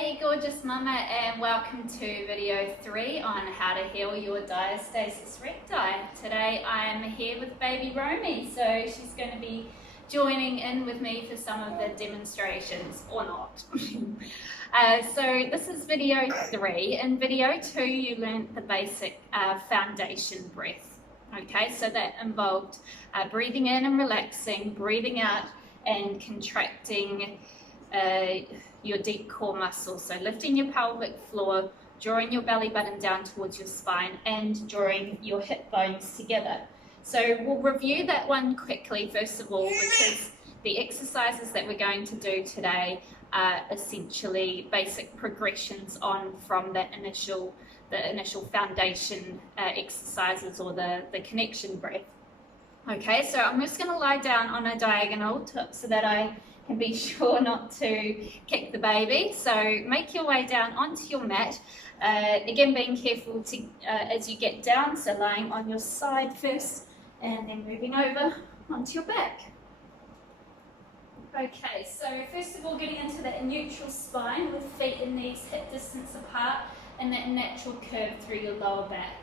Hey gorgeous mama, and welcome to video 3 on how to heal your diastasis recti. Today I'm here with baby Romy, so she's going to be joining in with me for some of the demonstrations, or not. So this is video 3. In video 2 you learnt the basic foundation breath. Okay, so that involved breathing in and relaxing, breathing out and contracting your deep core muscles, so lifting your pelvic floor, drawing your belly button down towards your spine and drawing your hip bones together. So we'll review that one quickly first of all, because the exercises that we're going to do today are essentially basic progressions on from the initial foundation exercises, or the connection breath. Okay, so I'm just going to lie down on a diagonal so that I can be sure not to kick the baby. So make your way down onto your mat. Again, being careful to as you get down, so lying on your side first and then moving over onto your back. Okay, so first of all, getting into that neutral spine with feet and knees hip distance apart and that natural curve through your lower back.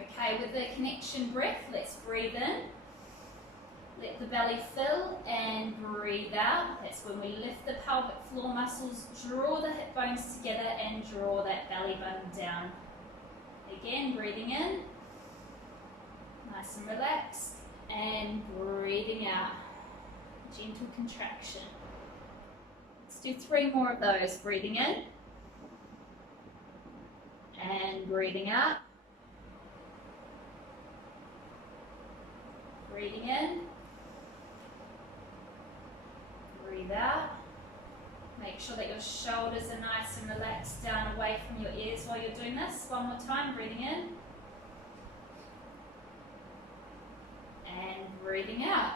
Okay, with the connection breath, let's breathe in. Let the belly fill and breathe out. That's when we lift the pelvic floor muscles, draw the hip bones together and draw that belly button down. Again, breathing in, nice and relaxed, and breathing out, gentle contraction. Let's do 3 more of those. Breathing in and breathing out. Breathing in. Breathe out. Make sure that your shoulders are nice and relaxed down away from your ears while you're doing this. One more time, breathing in. And breathing out.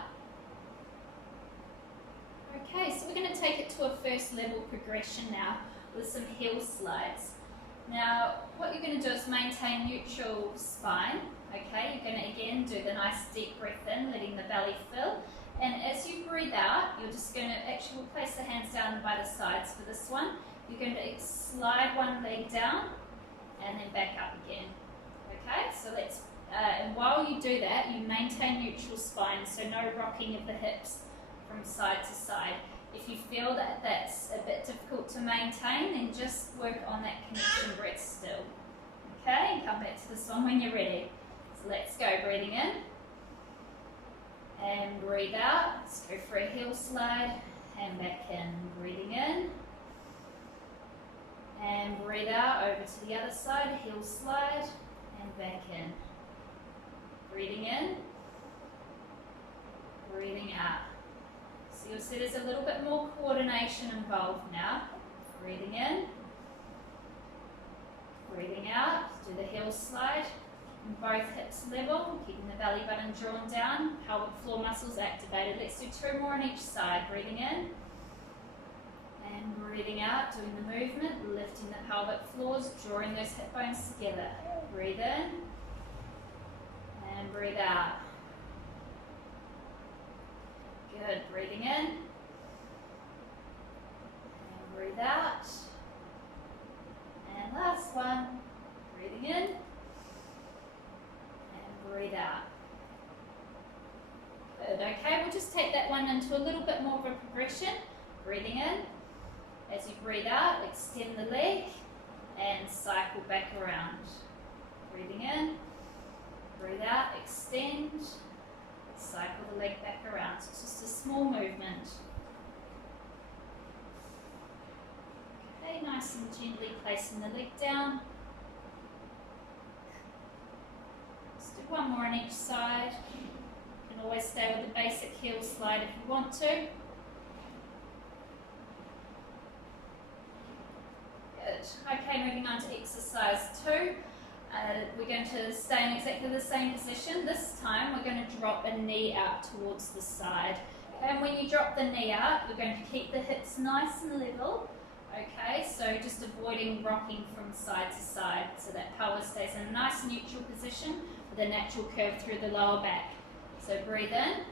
Okay, so we're going to take it to a first level progression now with some heel slides. Now, what you're going to do is maintain neutral spine. Okay, you're going to again do the nice deep breath in, letting the belly fill. And as you breathe out, you're just going to actually place the hands down by the sides for this one. You're going to slide one leg down and then back up again. Okay, so let's, and while you do that, you maintain neutral spine, so no rocking of the hips from side to side. If you feel that that's a bit difficult to maintain, then just work on that connection breath still. Okay, and come back to this one when you're ready. So let's go, breathing in. And breathe out. Let's go for a heel slide and back in. Breathing in. And breathe out over to the other side. Heel slide and back in. Breathing in. Breathing out. So you'll see there's a little bit more coordination involved now. Breathing in. Breathing out. Do the heel slide. And both hips level, keeping the belly button drawn down, pelvic floor muscles activated. Let's do 2 more on each side. Breathing in and breathing out, doing the movement, lifting the pelvic floors, drawing those hip bones together. Breathe in and breathe out. Good. Breathing in and breathe out. And last one. Breathing in. Breathe out. Good. Okay, we'll just take that one into a little bit more of a progression. Breathing in. As you breathe out, extend the leg and cycle back around. Breathing in. Breathe out, extend. Cycle the leg back around. So it's just a small movement. Okay, nice and gently placing the leg down. Do 1 more on each side. You can always stay with the basic heel slide if you want to. Good. Okay, moving on to exercise 2. We're going to stay in exactly the same position. This time we're going to drop a knee out towards the side. Okay, and when you drop the knee out, you're going to keep the hips nice and level. Okay, so just avoiding rocking from side to side so that pelvis stays in a nice neutral position with a natural curve through the lower back. So breathe in,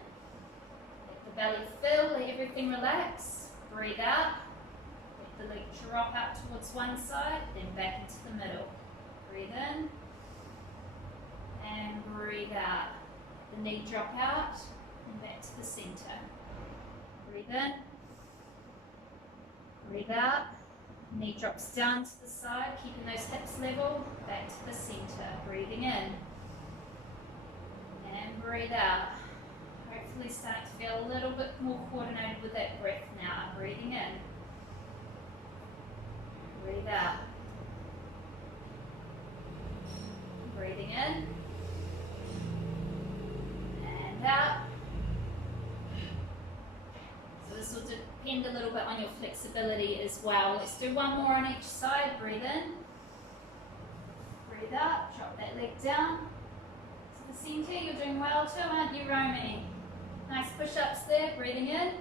let the belly fill, let everything relax. Breathe out, let the leg drop out towards one side, then back into the middle. Breathe in and breathe out. The knee drop out and back to the center. Breathe in, breathe out. Knee drops down to the side, keeping those hips level, back to the center. Breathing in and breathe out. Hopefully starting to feel a little bit more coordinated with that breath now. Breathing in, breathe out. Breathing in and out. So this will depend a little bit on your flexibility as well. Let's do one more on each side. Breathe in, breathe out, drop that leg down to the center. You're doing well too, aren't you, Romy? Nice push-ups there. Breathing in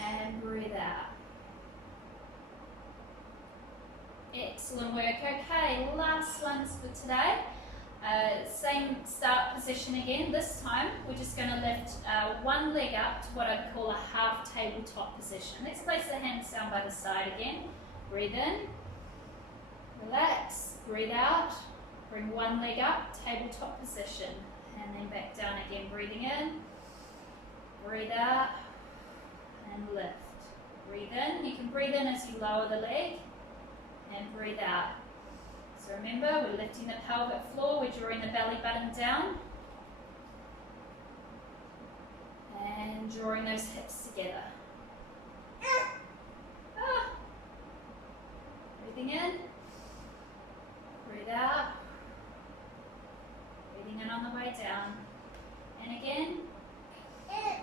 and breathe out. Excellent work. Okay, last ones for today. Same start position again. This time we're just going to lift one leg up to what I'd call a half tabletop position. Let's place the hands down by the side again. Breathe in, relax, breathe out, bring one leg up, tabletop position, and then back down again. Breathing in, breathe out, and lift. Breathe in. You can breathe in as you lower the leg, and breathe out. So remember, we're lifting the pelvic floor, we're drawing the belly button down, and drawing those hips together. Breathing in, breathe out, breathing in on the way down, and again, and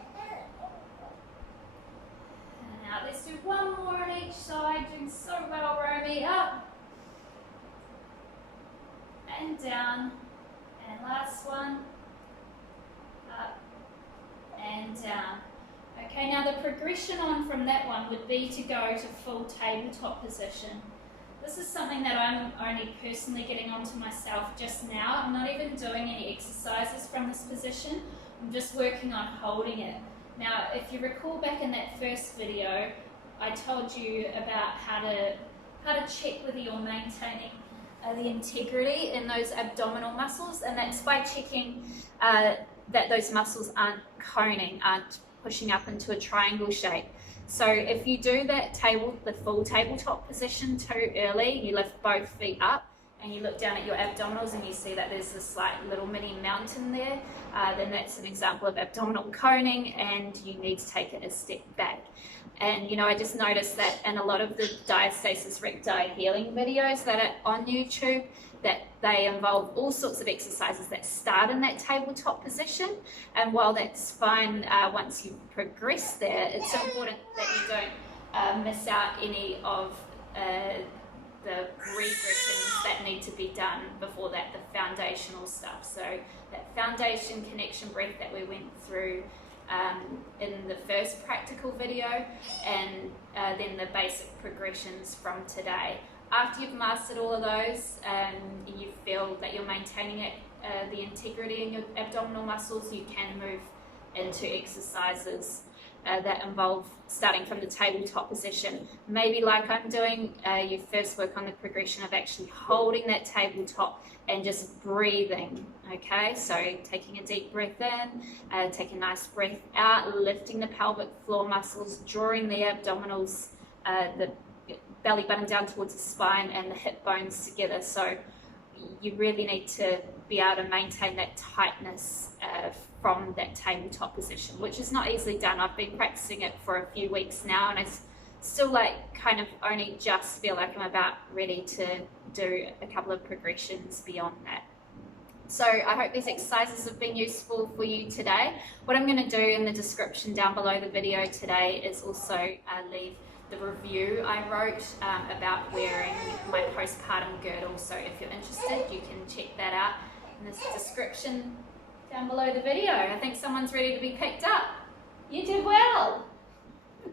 out. Let's do one more on each side, doing so well, Romy. Up and down, and last one, up and down. Okay, now the progression on from that one would be to go to full tabletop position. This is something that I'm only personally getting onto myself just now. I'm not even doing any exercises from this position. I'm just working on holding it. Now, if you recall back in that first video, I told you about how to check whether you're maintaining the integrity in those abdominal muscles, and that's by checking that those muscles aren't coning, aren't pushing up into a triangle shape. So if you do that the full tabletop position too early, you lift both feet up and you look down at your abdominals and you see that there's this like little mini mountain there, then that's an example of abdominal coning, and you need to take it a step back. And you know, I just noticed that in a lot of the Diastasis Recti healing videos that are on YouTube, that they involve all sorts of exercises that start in that tabletop position. And while that's fine once you progress there, it's important that you don't miss out any of the regressions that need to be done before that, the foundational stuff. So that foundation connection breath that we went through in the first practical video, and then the basic progressions from today. After you've mastered all of those and you feel that you're maintaining it, the integrity in your abdominal muscles, you can move into exercises that involve starting from the tabletop position. Maybe like I'm doing, you first work on the progression of actually holding that tabletop and just breathing, okay? So taking a deep breath in, taking a nice breath out, lifting the pelvic floor muscles, drawing the abdominals, the belly button down towards the spine and the hip bones together. So you really need to be able to maintain that tightness from that tabletop position, which is not easily done. I've been practicing it for a few weeks now, and I still kind of only just feel like I'm about ready to do a couple of progressions beyond that. So I hope these exercises have been useful for you today. What I'm going to do in the description down below the video today is also leave the review I wrote about wearing my postpartum girdle. So if you're interested, you can check that out in the description down below the video. I think someone's ready to be picked up. You did well.